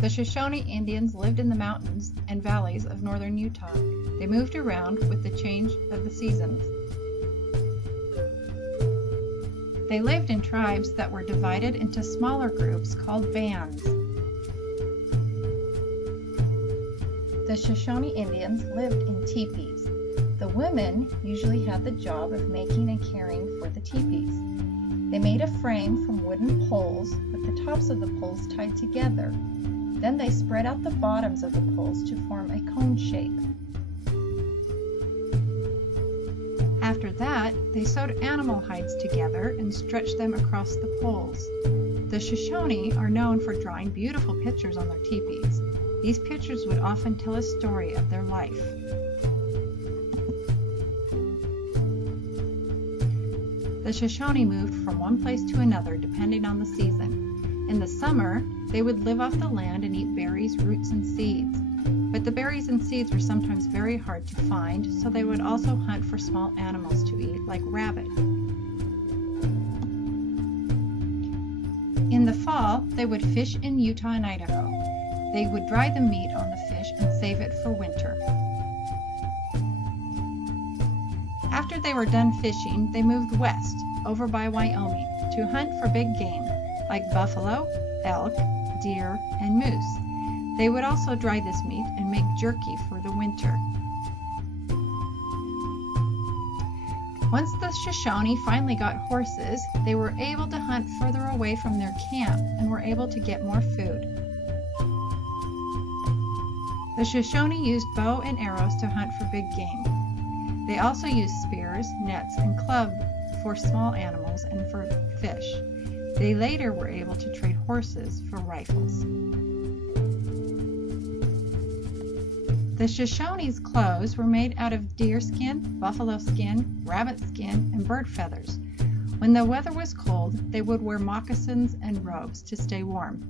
The Shoshone Indians lived in the mountains and valleys of northern Utah. They moved around with the change of the seasons. They lived in tribes that were divided into smaller groups called bands. The Shoshone Indians lived in teepees. The women usually had the job of making and caring for the teepees. They made a frame from wooden poles with the tops of the poles tied together. Then they spread out the bottoms of the poles to form a cone shape. After that, they sewed animal hides together and stretched them across the poles. The Shoshone are known for drawing beautiful pictures on their teepees. These pictures would often tell a story of their life. The Shoshone moved from one place to another depending on the season. In the summer, they would live off the land and eat berries, roots, and seeds. But the berries and seeds were sometimes very hard to find, so they would also hunt for small animals to eat, like rabbit. In the fall, they would fish in Utah and Idaho. They would dry the meat on the fish and save it for winter. After they were done fishing, they moved west, over by Wyoming, to hunt for big game, like buffalo, elk, deer, and moose. They would also dry this meat and make jerky for the winter. Once the Shoshone finally got horses, they were able to hunt further away from their camp and were able to get more food. The Shoshone used bow and arrows to hunt for big game. They also used spears, nets, and clubs for small animals and for fish. They later were able to trade horses for rifles. The Shoshone's clothes were made out of deer skin, buffalo skin, rabbit skin, and bird feathers. When the weather was cold, they would wear moccasins and robes to stay warm.